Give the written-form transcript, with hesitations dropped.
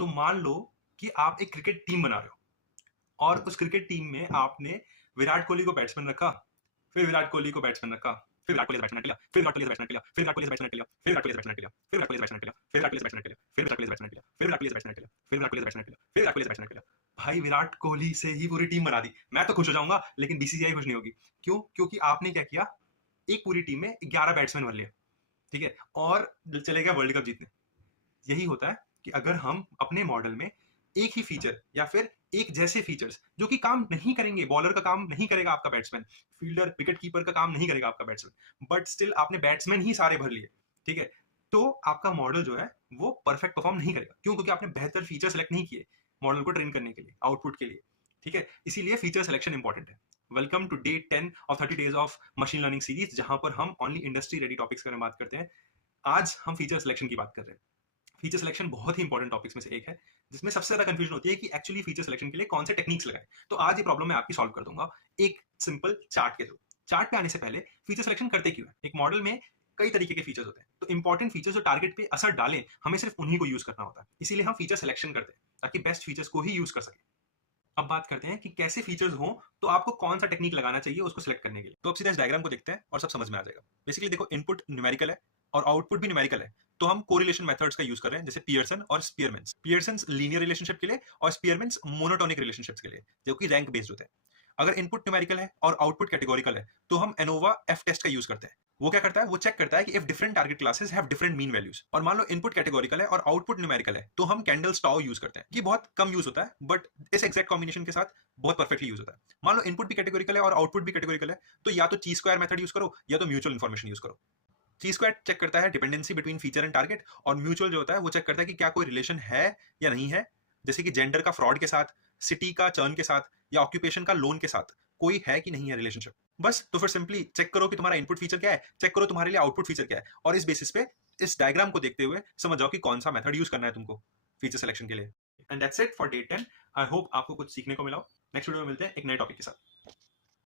तो मान लो कि आप एक क्रिकेट टीम बना रहे हो और उस क्रिकेट टीम में आपने विराट कोहली को बैट्समैन रखा, फिर विराट कोहली को बैट्समैन रखा, फिर विराट कोहली से बैट्समैन निकला, फिर विराट कोहली से बैट्समैन निकला, फिर विराट कोहली से बैट्समैन निकला, फिर विराट कोहली से बैट्समैन निकला, फिर विराट कोहली से बैट्समैन निकला, फिर विराट कोहली से बैट्समैन निकला, फिर विराट कोहली से बैट्समैन निकला, फिर विराट कोहली से बैट्समैन निकला, फिर विराट कोहली से बैट्समैन निकला, फिर विराट कोहली से बैट्समैन निकला। भाई विराट कोहली से ही पूरी टीम बना दी। मैं तो खुश हो जाऊंगा, लेकिन बीसीसीआई खुश नहीं होगी। क्यों? क्योंकि आपने क्या किया, एक पूरी टीम में 11 बैट्समैन भर लिया, ठीक है, और चले गया वर्ल्ड कप जीतने। यही होता है कि अगर हम अपने मॉडल में एक ही फीचर या फिर एक जैसे फीचर्स जो कि काम नहीं करेंगे, बॉलर का काम नहीं करेगा आपका बैट्समैन, फील्डर विकेट कीपर का काम नहीं करेगा आपका बैट्समैन, बट स्टिल आपने बैट्समैन ही सारे भर लिए, ठीक है, तो आपका मॉडल जो है वो परफेक्ट परफॉर्म नहीं करेगा। क्यों? क्योंकि आपने बेहतर फीचर सेलेक्ट नहीं किए मॉडल को ट्रेन करने के लिए, आउटपुट के लिए, ठीक है। इसीलिए फीचर सिलेक्शन इंपॉर्टेंट है। Welcome to day 10 of 30 days of machine learning series, जहां पर हम ओनली इंडस्ट्री रेडी टॉपिक्स के बारे में बात करते हैं। आज हम फीचर सिलेक्शन की बात कर रहे हैं। फीचर सिलेक्शन बहुत ही इंपॉर्टेंट टॉपिक्स में से एक है, जिसमें सबसे ज्यादा कंफ्यूजन होती है कि एक्चुअली फीचर सिलेक्शन के लिए कौन से टेक्निक्स लगाएं। तो आज ये प्रॉब्लम मैं आपकी सॉल्व कर दूंगा एक सिंपल चार्ट के थ्रू। चार्ट पे आने से पहले फीचर सिलेक्शन करते क्यों है? एक मॉडल में कई तरीके के फीचर्स होते हैं, तो इंपॉर्टेंट फीचर्स जो टारगेट पे असर डालें, हमें सिर्फ उन्हीं को यूज करना होता है। इसीलिए हम फीचर सिलेक्शन करते हैं ताकि बेस्ट फीचर्स को ही यूज कर सके। अब बात करते हैं कि कैसे फीचर्स हो तो आपको कौन सा टेक्निक लगाना चाहिए उसको सिलेक्ट करने के लिए। तो अब सीधा इस डायग्राम को देखते हैं और सब समझ में आ जाएगा। बेसिकली देखो, इनपुट न्यूमेरिकल है और आउटपुट भी न्यूमेरिकल है, तो हम कोरिलेशन मेथड्स का यूज कर रहे हैं, जैसे पियर्सन और स्पीयरमैन। पियर्सन लीनियर रिलेशनशिप के लिए और स्पीयरमैन मोनोटोनिक रिलेशनशिप्स के लिए, जो कि रैंक बेस्ड होते हैं। अगर इनपुट न्यूमेरिकल है और आउटपुट कैटेगोरिकल है, तो हम एनोवा एफ टेस्ट का यूज करते हैं। वो क्या करता है? वो चेक करता है कि if different target classes have different mean values. और मान लो इनपुट कैटेगोरिकल है और आउटपुट न्यूमेरिकल है, तो हम कैंडल स्टाउ यूज करते हैं। ये बहुत कम यूज होता है, बट इस एग्जैक्ट कॉम्बिनेशन के साथ बहुत परफेक्टली यूज होता है। मान लो इनपुट भी कैटेगोरिकल है और आउटपुट भी कैटेगोरिकल है, तो या तो ची स्क्वायर मेथड यूज करो या तो म्यूचुअल इन्फॉर्मेशन यूज करो। ची स्क्वायर चेक करता है dependency between feature and target, और म्यूचुअल जो होता है वो चेक करता है कि क्या कोई रिलेशन है या नहीं है, जैसे कि जेंडर का फ्रॉड के साथ, सिटी का चर्न के साथ, या ऑक्यूपेशन का लोन के साथ कोई है कि नहीं है रिलेशनशिप। बस, तो फिर सिंपली चेक करो कि तुम्हारा इनपुट फीचर क्या है, चेक करो तुम्हारे लिए आउटपुट फीचर क्या है, और इस बेसिस पे इस डायग्राम को देखते हुए समझ जाओ कि कौन सा मेथड यूज करना है तुमको फीचर सिलेक्शन के लिए। And that's it for day 10। I hope आपको कुछ सीखने को मिला हो। नेक्स्ट वीडियो में मिलते हैं एक नए टॉपिक के साथ।